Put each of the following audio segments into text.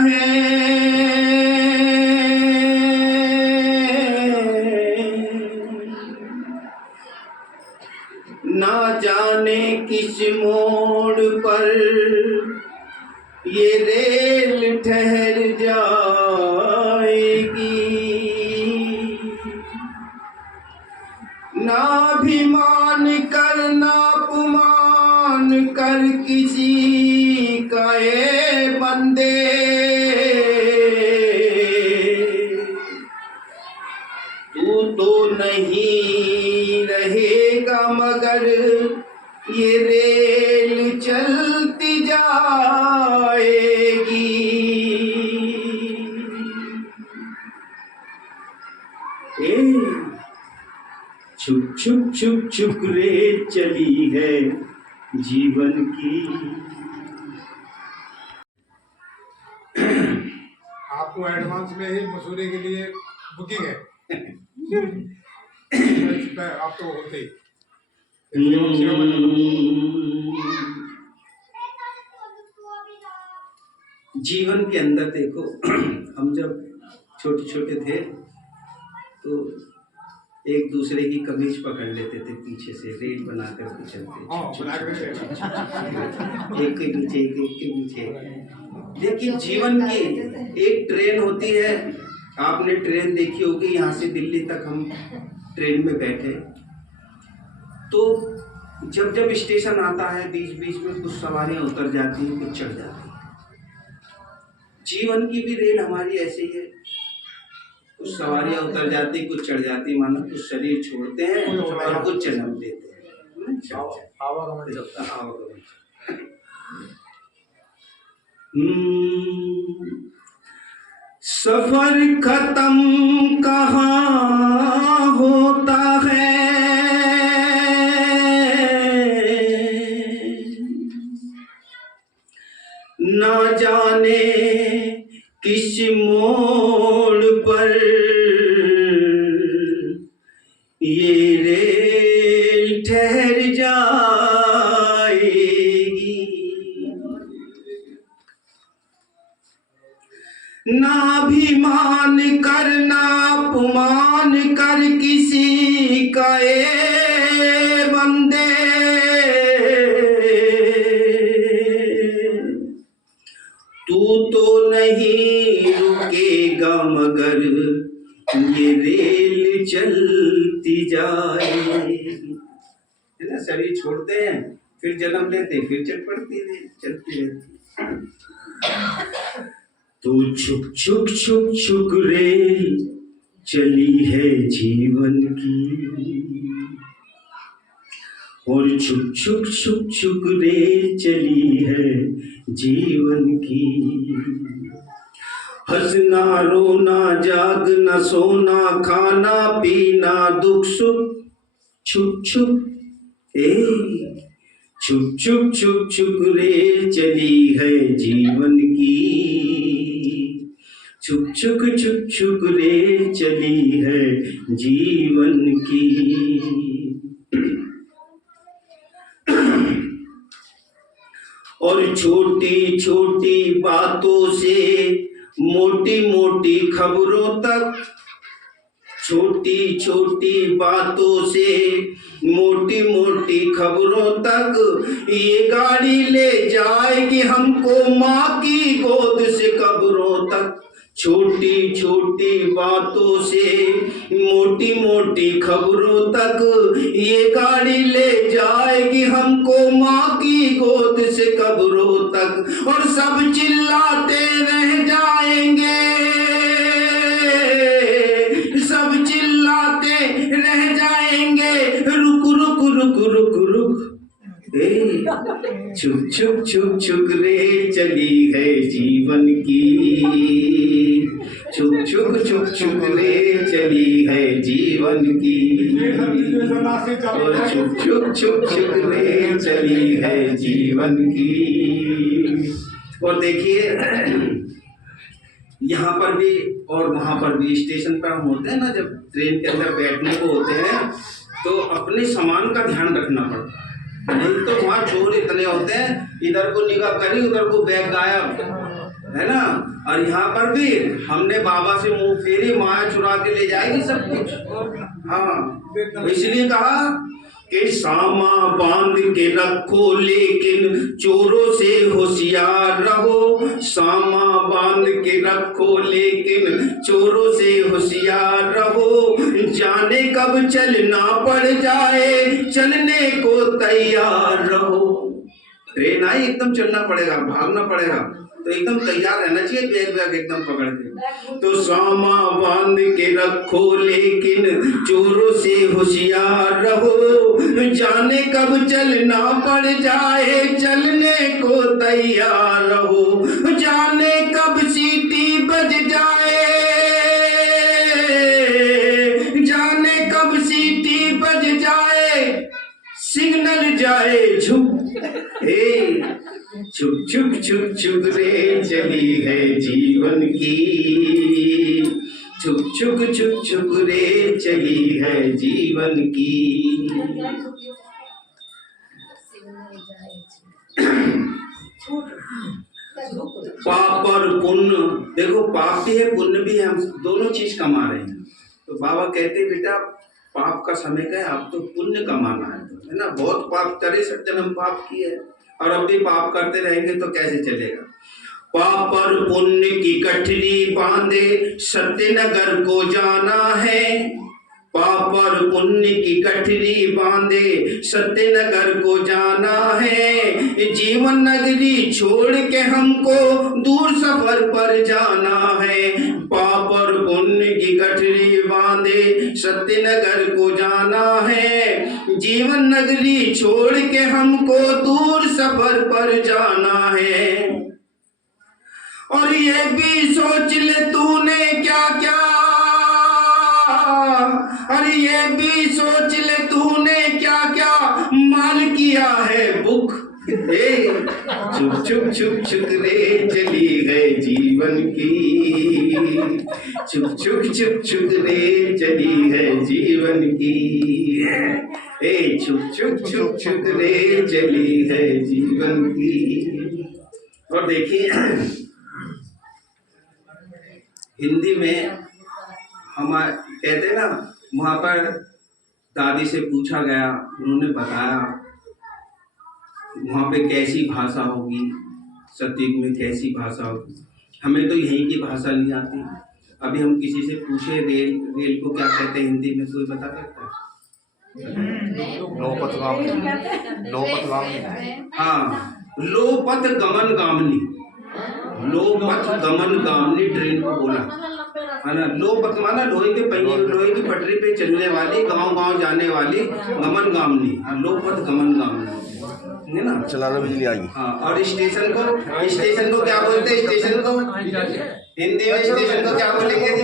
है, ना जाने किस मोड़ पर ये रेल ठहर जाएगी। ना अभिमान कर ना अपमान कर किसी का ये बंदे, तू तो नहीं रहेगा मगर ये रेल चलती जाएगी। छुक छुक छुक छुक रेल चली है जीवन की। आपको एडवांस में ही मसूरे के लिए बुकिंग है। आप तो होते ही जीवन के अंदर देखो, हम जब छोटे छोटे थे तो एक दूसरे की कमीज पकड़ लेते थे, पीछे से रेल बना कर चलते, एक के पीछे एक के पीछे। लेकिन जीवन की एक ट्रेन होती है, आपने ट्रेन देखी होगी, यहाँ से दिल्ली तक हम ट्रेन में बैठे तो जब जब स्टेशन आता है बीच बीच में कुछ सवारियां उतर जाती हैं, कुछ चढ़ जाती हैं। जीवन की भी रेल हमारी ऐसी है, कुछ सवारियां उतर जाती, कुछ चढ़ जाती, मानो कुछ शरीर छोड़ते हैं और कुछ जन्म देते हैं। सफर खत्म कहाँ होता है, ना जाने किस मोड़ पर ये रेल ठहर जाएगी। ना अभिमान कर ना अपमान कर किसी का ये बंदे, तू तो नहीं रुकेगा मगर ये रेल चलती जाएगी। है ना, शरीर छोड़ते हैं फिर जन्म लेते फिर चल पड़ती है, चलती रहती। तो छुक छुक छुक छुक रेल चली है जीवन की, और छुक छुक छुक छुक रेल चली है जीवन की। हंसना रोना जागना सोना खाना पीना दुख सुख छुक छुक छुक छुक छुक छुक रेल चली है जीवन की। छुक छुक छुक छुक रेल चली है जीवन की। और छोटी छोटी बातों से मोटी मोटी खबरों तक, छोटी छोटी बातों से मोटी मोटी खबरों तक ये गाड़ी ले जाएगी हमको माँ की गोद से कब्रों तक। छोटी छोटी बातों से मोटी मोटी खबरों तक ये गाड़ी ले जाएगी हमको माँ की गोद से कब्रों तक। और सब चिल्लाते रह जाएंगे, सब चिल्लाते रह जाएंगे, रुक रुक रुक रुक रुक। छुक छुक छुक छुक रेल चली है जीवन की। छुक छुक छुक छुक रेल चली है जीवन की। और छुक छुक छुक छुक रेल चली है जीवन की। और देखिए यहाँ पर भी और वहाँ पर भी स्टेशन पर हम होते हैं ना, जब ट्रेन के अंदर बैठने को होते हैं तो अपने सामान का ध्यान रखना पड़ता है। नहीं तो वहाँ चोर इतने होते हैं, इधर को निगाह करी उधर को बैग गायब, है ना। और यहाँ पर भी हमने बाबा से मुंह फेरी, माया चुरा के ले जाएगी सब कुछ। हाँ, इसलिए कहा कि सामा बांध के रखो लेकिन चोरों से होशियार रहो। सामा बांध के रखो लेकिन चोरों से होशियार रहो। जाने कब चलना पड़ जाए, चलने को तैयार रहो। ट्रेन आई, एकदम चलना पड़ेगा, भागना पड़ेगा, तो एकदम तैयार रहना चाहिए, बैग बैग एकदम पकड़ के। तो सामा बांध के रखो लेकिन चोरों से होशियार रहो। जाने कब चलना पड़ जाए, चलने को तैयार रहो। जाने कब सीटी बज जाए, जाने कब सीटी बज जाए, सिग्नल जाए झुक, छुक छुक छुक छुक रे चली है जीवन की। छुक छुक छुक छुक रे चली है जीवन की। पाप और पुण्य, देखो पाप भी है पुण्य भी है, हम दोनों चीज कमा रहे हैं। तो बाबा कहते हैं बेटा पाप का समय का है, आप तो पुण्य कमाना है ना। बहुत पाप करे, सज्जन हम पाप किए और अब भी पाप करते रहेंगे तो कैसे चलेगा। पाप और पुण्य की गठरी बांधे सत्यनगर को जाना है। पाप और पुण्य की गठरी बांधे सत्यनगर को जाना है। जीवन नगरी छोड़ के हमको दूर सफर पर जाना है। पाप और पुण्य की गठरी बांधे सत्यनगर को जाना है। जीवन नगरी छोड़ के हमको दूर सफर पर जाना है। और ये भी सोच ले तूने क्या क्या, अरे ये भी सोच ले तूने क्या क्या माल किया है बुक। चुप चुप चुप चुप रे चली गए जीवन की। चुप चुप चुप चुप रे चली है जीवन की। चुप चुप चुप चुप रे चली है जीवन की। और देखिए हिंदी में हम कहते ना, वहां पर दादी से पूछा गया, उन्होंने बताया वहां पे कैसी भाषा होगी, सतयुग में कैसी भाषा होगी। हमें तो यहीं की भाषा नहीं आती। अभी हम किसी से पूछे रेल को क्या कहते हैं हिंदी में, कोई बता सकता है? हाँ, लोपथ गमन गामनी, लोपथ गमन गामनी ट्रेन को बोला है ना। लोपथ माना लोहे के पहिए, लोहे की पटरी पे चलने वाली, गांव गांव जाने वाली, गमन गामनी। लोपथ गमन गामनी है ना, चलाना बिजली आई। हाँ, और स्टेशन को क्या बोलते हैं? स्टेशन को हिंदी में स्टेशन को क्या बोलेंगे जी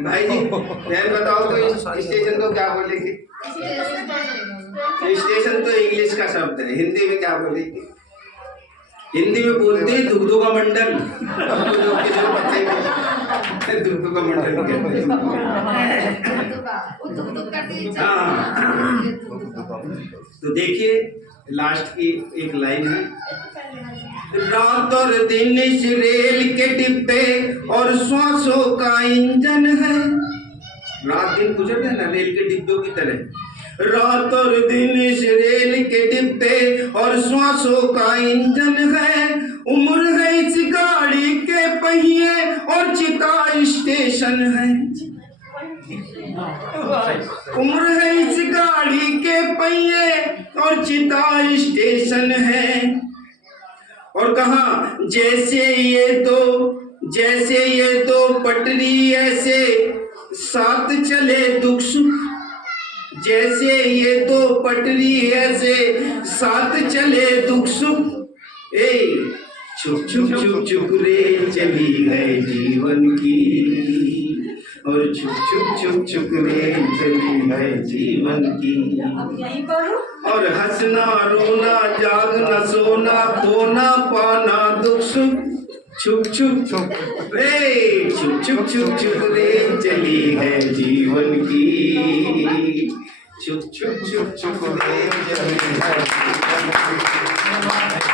भाई जी? फिर बताओ तो स्टेशन को क्या बोलेंगे? स्टेशन तो इंग्लिश का शब्द है, हिंदी में क्या बोलेंगे? हिंदी में बोलते हैं दुग्धों का मंडल। दुग्धों का मंडल कहते हैं। हाँ, तो देखिए लास्ट की एक लाइन है, रात और दिन इस रेल के डिब्बे और श्वासों का इंजन है। रात दिन गुजर रहे ना रेल के डिब्बों की तरह। रात और दिन इस रेल के डिब्बे और श्वासों का इंजन है। उम्र है इस गाड़ी के पहिए और चिता स्टेशन है। उम्र है इस गाड़ी के पहिए और चिता स्टेशन है। और कहा जैसे ये दो पटरी ऐसे साथ चले दुख सुख। जैसे ये दो पटरी ऐसे साथ चले दुख सुख। छुप छुप छुप छुप रे चली है जीवन की। और छुप छुप छुप छुप रे चली है जीवन की। और हंसना रोना जागना सोना खोना पाना दुख सुख। छुप छुप छुप छुप छुप छुप छुप रे चली है जीवन की। छुप छुप छुप छुप रे चली है जीवन की।